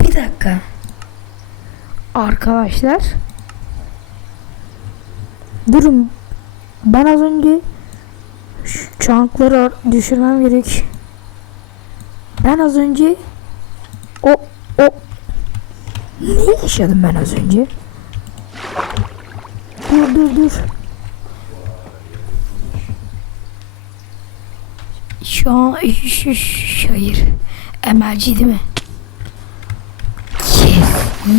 bir dakika. Arkadaşlar. Durun. Ben az önce şu çankları düşürmem gerek. Ben az önce o o ne yaşadım ben az önce? Dur dur dur. Şu an hayır. Emelci değil mi? Yes,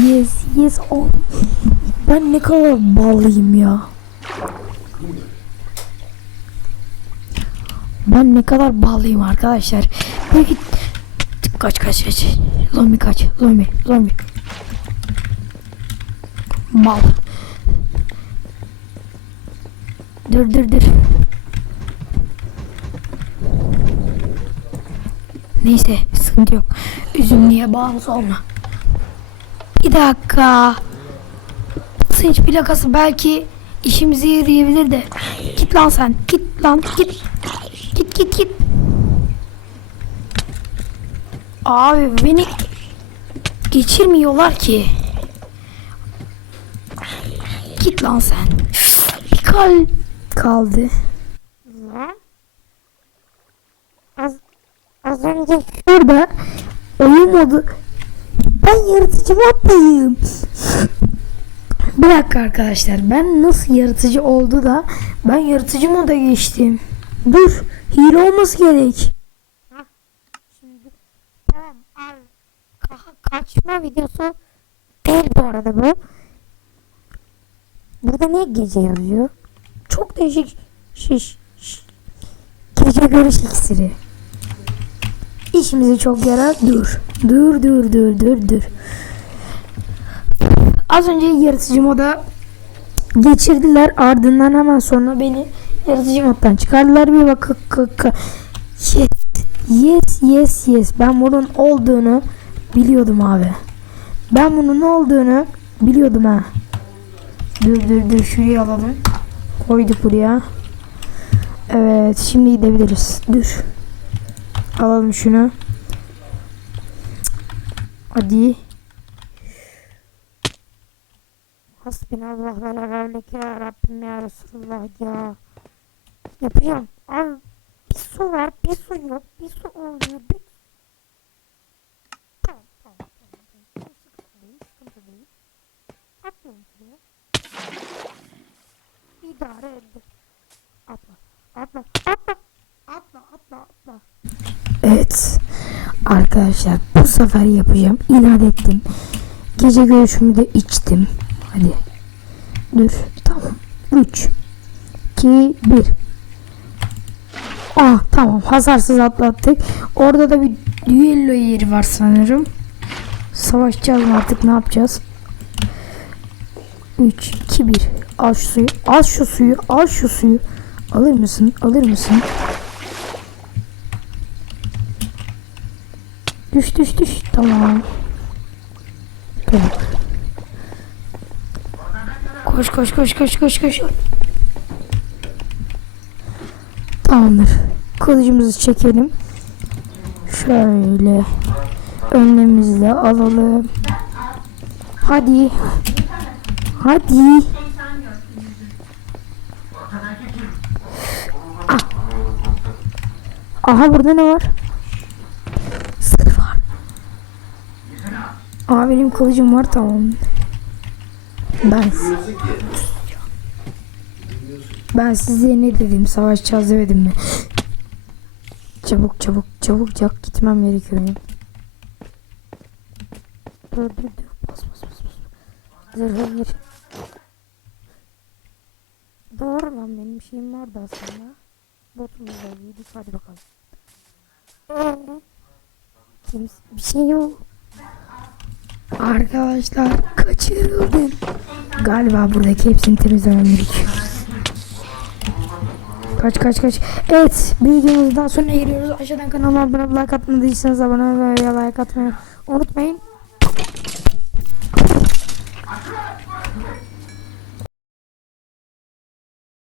yes, yes. Oh. Ben ne kadar ballıyım ya. Ben ne kadar ballıyım arkadaşlar. Peki kaç kaç kaç. Zombi kaç. Zombi, zombi. Mal. Dur dur dur. Neyse sıkıntı yok. Üzümlüye bağımlısı olma. Bir dakika. Basınç plakası belki işimize yarayabilir de. Git lan sen. Git lan git. Git git git. Abi beni geçirmiyorlar ki. Git lan sen. Kal kaldı. Az, az önce şurada oyun modu ben yaratıcı moddayım. Bir dakika arkadaşlar ben nasıl yaratıcı oldu da ben yaratıcı moda geçtim. Dur hile olması gerek. Şimdi tamam al Ka- kaçma videosu değil bu arada bu. Burada ne gece yazıyor? Çok değişik şiş. şiş. Gece görüş iksiri. İşimize çok yarar. Dur. Dur dur dur dur dur. Az önce yaratıcı moda geçirdiler. Ardından hemen sonra beni yaratıcı moddan çıkardılar. Bir bak yes, yes yes yes. Ben bunun olduğunu biliyordum abi. Ben bunun olduğunu biliyordum ha. Dur dur dur şuraya alalım. Koyduk buraya. Evet şimdi gidebiliriz. Dur. Alalım şunu. Hadi. Hasbinallah ve havleke ya Rabbim ya Resulullah ya. Yapacağım. Al. Bir su var, bir su yok, bir su oluyor, bir... Tamam, tamam, tamam. tamam. Sıkıntı değil, sıkıntı değil. Atlıyorum şuraya. İdare edin. Atla, atla, atla. Atla, atla, atla. Evet. Arkadaşlar bu sefer yapacağım. İnat ettim. Gece görüşümü de içtim. Hadi. Dur. Tamam. 3 2 1 Ah tamam. Hasarsız atlattık. Orada da bir düello yeri var sanırım. Savaşacağız artık ne yapacağız? 3 2 1 Al şu suyu. Al şu suyu. Al şu suyu. Alır mısın? Alır mısın? Düş düş düş. Tamam. Tamam. Koş koş koş koş koş koş. Tamamdır. Kılıcımızı çekelim. Şöyle önlemizle alalım. Hadi. Hadi. Ah. Aha burada ne var? Sır var. Aa benim kılıcım var tamam. Ben ben size ne dedim? Savaşacağız demedim mi? çabuk çabuk çabuk çabuk gitmem gerekiyor. Dur dur dur. Bas bas bas bas. Zırha gir. Doğru lan benim şeyim vardı aslında. Botumuzda giydik hadi bakalım. Kimse bir şey yok. Arkadaşlar kaçırıldım. Galiba buradaki hepsini temizlemem gerekiyor. Kaç kaç kaç. Evet bildiğiniz daha sonra giriyoruz. Aşağıdan kanalıma abone olmayı like atmadıysanız abone olmayı ve like atmayı unutmayın.